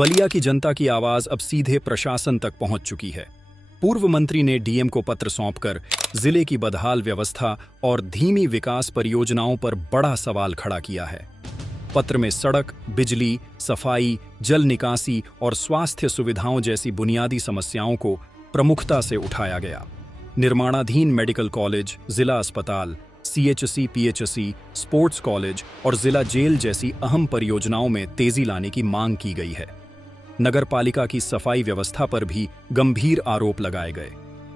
बलिया की जनता की आवाज अब सीधे प्रशासन तक पहुंच चुकी है। पूर्व मंत्री ने डीएम को पत्र सौंपकर जिले की बदहाल व्यवस्था और धीमी विकास परियोजनाओं पर बड़ा सवाल खड़ा किया है। पत्र में सड़क, बिजली, सफाई, जल निकासी और स्वास्थ्य सुविधाओं जैसी बुनियादी समस्याओं को प्रमुखता से उठाया गया। निर्माणाधीन मेडिकल कॉलेज, जिला अस्पताल, सीएचसी, पीएचसी, स्पोर्ट्स कॉलेज और जिला जेल जैसी अहम परियोजनाओं में तेजी लाने की मांग की गई है। नगर पालिका की सफाई व्यवस्था पर भी गंभीर आरोप लगाए गए।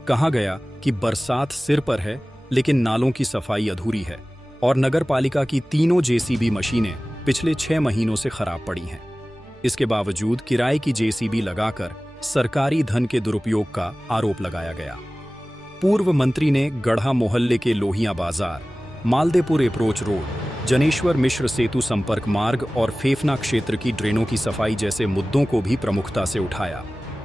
कहा गया कि बरसात सिर पर है, लेकिन नालों की सफाई अधूरी है और नगर पालिका की तीनों जेसीबी मशीनें पिछले 6 महीनों से खराब पड़ी हैं। इसके बावजूद किराए की जेसीबी लगाकर सरकारी धन के दुरुपयोग का आरोप लगाया गया। पूर्व मंत्री ने गढ़ा मोहल्ले के लोहिया बाजार, मालदेपुर अप्रोच रोड, जनेश्वर मिश्र सेतु संपर्क मार्ग और फेफना क्षेत्र की ड्रेनों की सफाई जैसे मुद्दों को भी प्रमुखता से उठाया।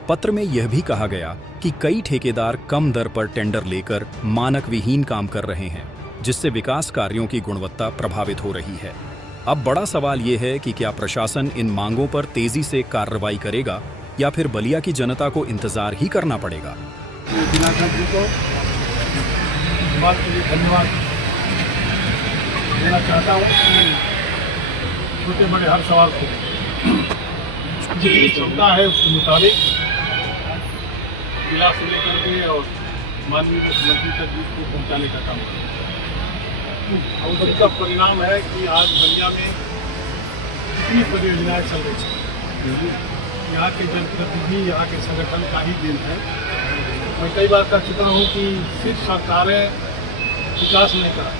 पत्र में यह भी कहा गया कि कई ठेकेदार कम दर पर टेंडर लेकर मानक विहीन काम कर रहे हैं, जिससे विकास कार्यों की गुणवत्ता प्रभावित हो रही है। अब बड़ा सवाल यह है कि क्या प्रशासन इन मांगों पर तेजी से कार्रवाई करेगा या फिर बलिया की जनता को इंतजार ही करना पड़ेगा। दिनाकर जी को बात के लिए धन्यवाद देना चाहता हूँ कि छोटे बड़े हर सवाल को जितनी क्षमता है उसके मुताबिक जिला से लेकर के और माननीय मुख्यमंत्री तक को पहुँचाने का काम करें। और उसका परिणाम है कि आज बलिया में इतनी परियोजनाएँ चल रही हैं। यहाँ के जनप्रतिनिधि, यहाँ के संगठन का ही दिन है। मैं कई बार कह चुका हूँ कि सिर्फ सरकारें विकास नहीं करा,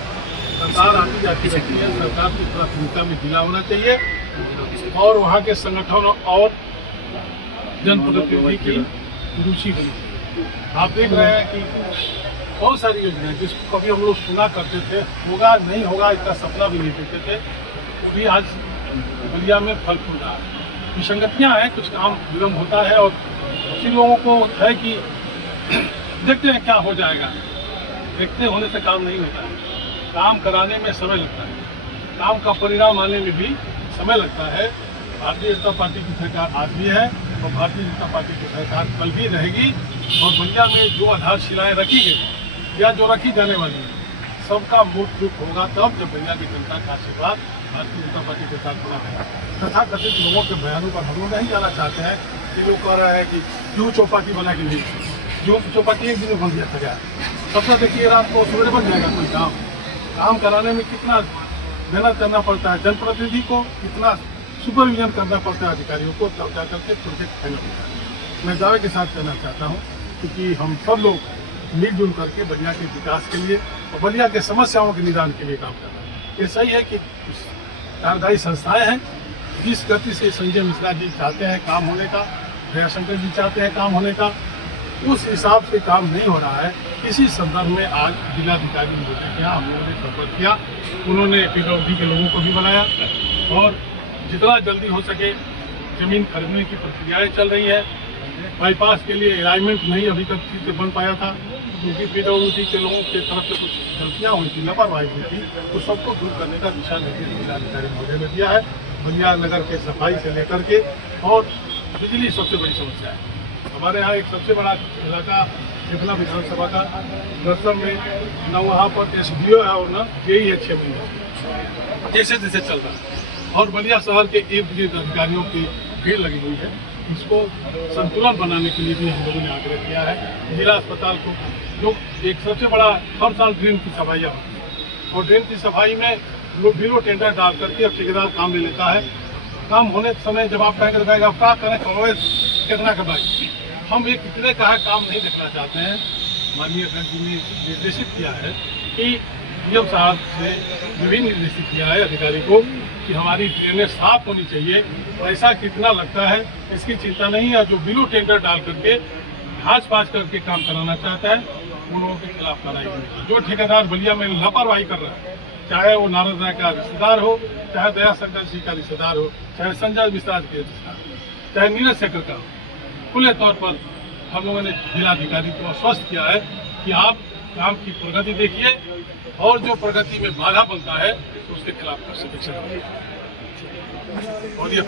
सरकार आती जाती रहती है। सरकार की प्राथमिकता में जिला होना चाहिए और वहाँ के संगठन और जनप्रतिनिधि की रुचि होनी। आप देख रहे हैं कि बहुत सारी योजनाएं जिसको कभी हम लोग सुना करते थे, होगा नहीं होगा इसका सपना भी नहीं देखते थे, वो भी आज बलिया में फल फूल रहा है। विसंगतियाँ हैं, कुछ काम विलम्ब होता है और कुछ लोगों को है कि देखते हैं क्या हो जाएगा। देखते होने से काम नहीं होता है, काम कराने में समय लगता है, काम का परिणाम आने में भी समय लगता है। भारतीय जनता पार्टी की सरकार आज भी है और भारतीय जनता पार्टी की सरकार कल भी रहेगी। और बलिया में जो आधारशिलाएँ रखी गई या जो रखी जाने वाली है, सबका मूर्त रूप होगा तब जब बलिया की जनता का आशीर्वाद भारतीय जनता पार्टी के साथ बना रहेगा। तथाकथित लोगों के बयानों पर हम लोग नहीं जाना चाहते हैं कि लोग कह रहे हैं कि क्यों चौपाटी बना के नहीं, जो चौपाटी एक दिन में बन दिया था। सपना देखिए रात को सवेरे बन जाएगा कोई काम कराने में कितना मेहनत करना पड़ता है, जनप्रतिनिधि को कितना सुपरविजन करना पड़ता है, अधिकारियों को, तब जा करके प्रोजेक्ट फाइनल होता है। मैं दावे के साथ कहना चाहता हूँ क्योंकि हम सब लोग मिलजुल करके बलिया के विकास के लिए और बलिया के समस्याओं के निदान के लिए काम कर रहे हैं। ये सही है कि कार्यदायी संस्थाएँ हैं, जिस गति से संजय मिश्रा जी चाहते हैं काम होने का, दयाशंकर जी चाहते हैं काम होने का, उस हिसाब से काम नहीं हो रहा है। इसी संदर्भ में आज जिलाधिकारी महोदय के यहाँ हम लोगों ने संपर्क किया। उन्होंने पीडब्ल्यूडी के लोगों को भी बुलाया और जितना जल्दी हो सके जमीन खरीदने की प्रक्रियाएं चल रही है। बाईपास के लिए अलाइनमेंट नहीं अभी तक ठीक से बन पाया था क्योंकि पीडब्ल्यूडी के लोगों की तरफ से कुछ गलतियाँ हुई थी, लापरवाही हुई थी, तो सबको दूर करने का दिशा निर्देश जिलाधिकारी महोदय ने दिया है। बलिया नगर के सफाई से लेकर के और बिजली सबसे बड़ी समस्या है। हमारे यहाँ एक सबसे बड़ा इलाका फेफना विधानसभा का दर्शन में न वहाँ पर एसडीओ है और न जेई है। 6 महीने जैसे जैसे चल रहा है और बलिया शहर के इर्द गिर्द अधिकारियों की भीड़ लगी हुई है। इसको संतुलन बनाने के लिए भी हम लोगों ने आग्रह किया है। जिला अस्पताल को जो एक सबसे बड़ा हर साल ड्रेन की सफाइयाँ होती है और ड्रेन की सफाई में लोग बिलो टेंडर डाल करके अब ठेकेदार काम ले लेता है। काम होने के समय जब आप टैंकर लगाएगा आप क्या करें, कॉन्वेज कितना करवाए। हम ये कितने का है काम नहीं देखना चाहते हैं। माननीय अध्यक्ष जी ने निर्देशित किया है कि डीएम साहब से भी निर्देशित किया है अधिकारी को कि हमारी ड्रेनें साफ होनी चाहिए। पैसा कितना लगता है इसकी चिंता नहीं है। जो बिलो टेंडर डाल करके घास पास करके काम कराना चाहता है उन लोगों के खिलाफ कार्रवाई होगी। जो ठेकेदार बलिया में लापरवाही कर रहा है, चाहे वो नारद राय का रिश्तेदार हो, चाहे दयाशंकर जी का रिश्तेदार हो, चाहे संजय मिश्रा के रिश्तेदार हो, चाहे नीरज शेखर का हो, खुले तौर पर हम लोगों ने जिलाधिकारी को आश्वस्त किया है कि आप काम की प्रगति देखिए और जो प्रगति में बाधा बनता है तो उसके खिलाफ एक्शन और ये